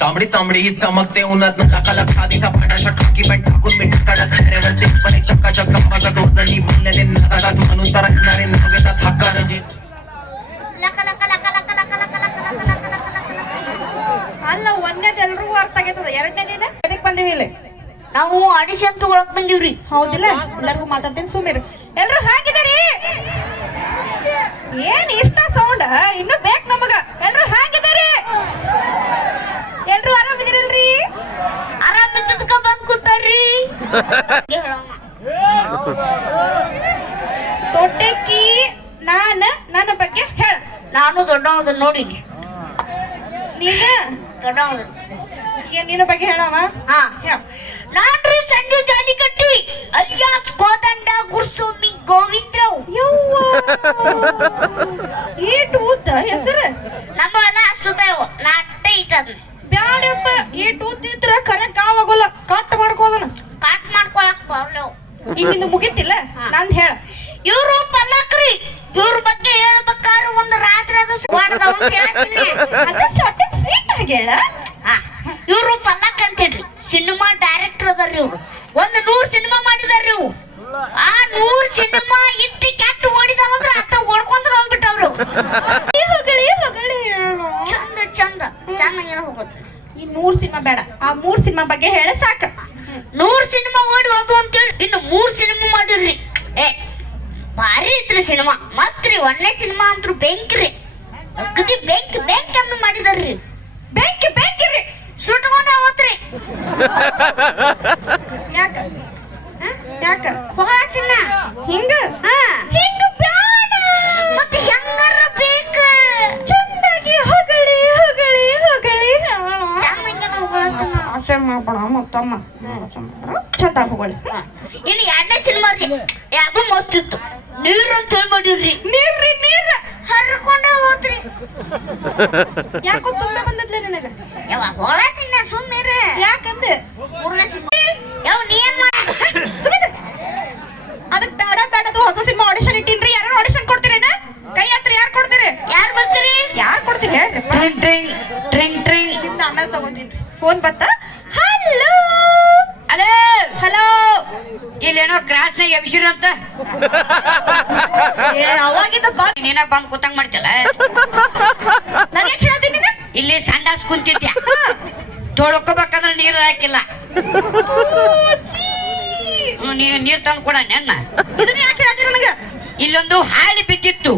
तांबडी चांबडी ही चमकते उन्हात लकालक खादीचा पांढरा शर्ट खाकी पॅन्ट टाकून मी ढकाढक चेहऱ्यावरचे पण चक्काचक गप्पाचा डोजनी बोलले ते नसाडात म्हणून तर ऐकणारे नाव घेतात हक्काने ಅಲ್ಲ ಒಂದೇದ್ ಎಲ್ರಿಗೂ ಅರ್ಥ ಆಗೈತದ ಎರಡನೇದಿನ ಎದಕ್ ಬಂದಿವಿ ಇಲ್ಲಿ ನಾವು ಆಡಿಷನ್ ತಗೊಳಕ್ ಬಂದಿವ್ರಿ ಹೌದಿಲ್ಲ ಎಲ್ಲರಿಗೂ ಮಾತಾಡ್ತೀನಿ ಸುಮ್ಮೀರು ಎಲ್ರು ಹಾಗಿದಾರಿ ಏನ್ ಇಷ್ಟ ಸೌಂಡ್ ಇನ್ನು ಬೇಕು ನಮಗ ಎಲ್ರು ಹಾಗಿದಾರಿ ಎಲ್ರು ಆರಾಮಿದಿರಲ್ರಿ ಆರಾಮಿದ್ದಕ್ಕ ಬಂದ್ ಕೂತಾರ್ರಿ ತೊಟ್ಟೆಕ್ಕಿ ನನ್ನ ಬಗ್ಗೆ ಹೇಳ ನಾನು ದೊಡ್ಡವದ ನೋಡಿ ನೀನ ದೊಡ್ಡವದ ನಿನ್ನ ಬಗ್ಗೆ ಹೇಳವ ಹಾ ನಾನ್ರಿ ಸಂಜು ಜಾಲಿಕಟ್ಟಿ ಅಲಿಯಾಸ್ ಕೋದಂಡ ಗುರ್ಸೋಮಿ ಗೋವಿಂದ್ರಾವ್ ಏಟು ಉದ್ದ ಹೆಸರು ನಮ್ಮ ಎಲ್ಲ ಸುದೇವ್ ನಾಟೆ ಇಟ್ಟದು ಬ್ಯಾಡಪ್ಪ ಏಟು ಉದ್ದ ಇದ್ರ ಕರೆಕ್ಟ್ ಆಗೋಲ್ಲ ಕಟ್ ಮಾಡ್ಕೋದನ ಕಾಟ್ ಮಾಡ್ಕೊಳಕ್ ಬರ್ಲೇವ್ ಇನ್ನು ಮುಗಿತಿಲ್ಲ ನಂದ್ ಹೇಳ ಇವ್ರು ಪಲ್ಲಕ್ರಿ ಇವ್ರ ಬಗ್ಗೆ ಹೇಳ್ಬೇಕಾದ್ರೆ ಒಂದು ರಾತ್ರಿ ಅದು ಅದ ಶಾರ್ಟ್ ಅಂಡ್ ಸ್ವೀಟ್ ಆಗಿ ಹೇಳ ಇವ್ರು ಪಲ್ಲಕ್ ಅಂತೇಳ್ರಿ ಸಿನಿಮಾ ಡೈರೆಕ್ಟರ್ ಅದಾರ್ರಿ ಇವ್ರು 100 ಸಿನಿಮಾ ಮಾಡಿದಾರ್ರಿ ಇವ್ರು ಆ 100 ಸಿನಿಮಾ ಇಟ್ಟಿ ಕೆಟ್ಟ ಓಡಿದಾವಂದ್ರ ಅತ್ತ ಓಡ್ಕೊಂಡ್ರ ಹೋಗ್ಬಿಟ್ಟವ್ರು ಹೊಗಳಿ ಚಂದ ಚಂದ ಚೆನ್ನಾಗಿರ ಹೋಗುತ್ತೆ ಈ 3 ಸಿನಿಮಾ ಬೇಡ ಆ 3 ಸಿನಿಮಾ ಬಗ್ಗೆ ಹೇಳ ಸಾಕ 100 ಸಿನಿಮಾ ಓಡಿ ಹೋದು ಅಂತೇಳಿ ಇನ್ನು 3 ಸಿನಿಮಾ ಮಾಡಿರ್ರಿ ಭಾರಿ ಇತ್ರಿ ಸಿನಿಮಾ ಮಸ್ತ್ ರೀ 1ನೇ ಸಿನಿಮಾ ಅಂತೂ ಬೆಂಕ್ರಿ ಅಗದಿ ಬೆಂಕ್ ಅನ್ನು ಮಾಡಿದಾರ್ರಿ ಬೆಂಕಿ ಸುಟ್ಕೊಂಡ ಹೋತ್ರಿ ಯಾಕ ಹೋಗತ್ತಿನ ಹಿಂಗ ಬ್ಯಾಡ ಮತ್ತೆ ಹೆಂಗಾರ ಬೇಕ ಚಂದಾಗಿ ಹೊಗಳಿ ಚೆನ್ನಾಗಿ ಹೋಗತ್ತಿನ ಆಸೆ ಮಾಡ್ಬೇಡ ಮತ್ತಮ್ಮ ಚಂದಾಗಿ ಹೊಗಳಿ ಇನ್ನು 2ನೇ ಸಿನಿಮಾ ರೀ ಯಾಕೋ ಮಸ್ತ್ ಇತ್ತು ನೀರು ಅಂತ ಹೇಳಿ ಮಾಡಿರ್ರಿ ನೀರ್ ಹರ್ಕೊಂಡ ಹೋತ್ರಿ ಯಾಕೋ ತುಂಬ ಬಂದದ್ಲೆ ನನಗ ಯಾವಾಗ ಹೋಗತ್ತಿನ ಸುಮ್ಮೀರ ಯಾಕಂದ್ರೆ 3ನೇ ಸಿನಿಮಾ ಯಾವ ನೀ ಏನ್ ಮಾಡಿ ಅದಕ್ಕೆ ಬೇಡದು ಹೊಸ ಸಿನಿಮಾ ಆಡಿಷನ್ ಇಟ್ಟಿನ್ರಿ ಯಾರು ಆಡಿಷನ್ ಕೊಡ್ತೀರೇನ ಕೈ ಹತ್ರ ಯಾರು ಕೊಡ್ತೀರಿ ಯಾರು ಬರ್ತೀರಿ ಯಾರು ಕೊಡ್ತೀರಿ ಹೇಳ್ರಿ ಟ್ರಿಂಗ್ ಇಂದ ಆಮೇಲೆ ತಗೋತೀನಿ ಫೋನ್ ಬತ್ತಾ ಹಲೋ ಇಲ್ಲೇನೋ ಕ್ರಾಸ್ನಾಗ ಎಬ್ಸಿರ ಅಂತ ಅವಾಗಿದ್ದ ಬಾ ನೀನ ಬಂದ್ ಕೂತಂಗ್ ಮಾಡ್ತಿಲ್ಲ ನನಗೆ ಕೇಳ್ತೀನಿ ಇಲ್ಲಿ ಸಂಡಾಸ್ ಕುಂತಿದ್ಯ ತೊಳ್ಕೊಬೇಕಂದ್ರೆ ನೀರು ಹಾಕಿಲ್ಲ ನೀರ್ ತಂದು ಕೊಡ ನೆನ್ನ ಇದನ್ನ ಯಾಕೆ ಹೇಳ್ತೀರಿ ನನಗ ಇಲ್ಲೊಂದು ಹಾಳಿ ಬಿದ್ದಿತ್ತು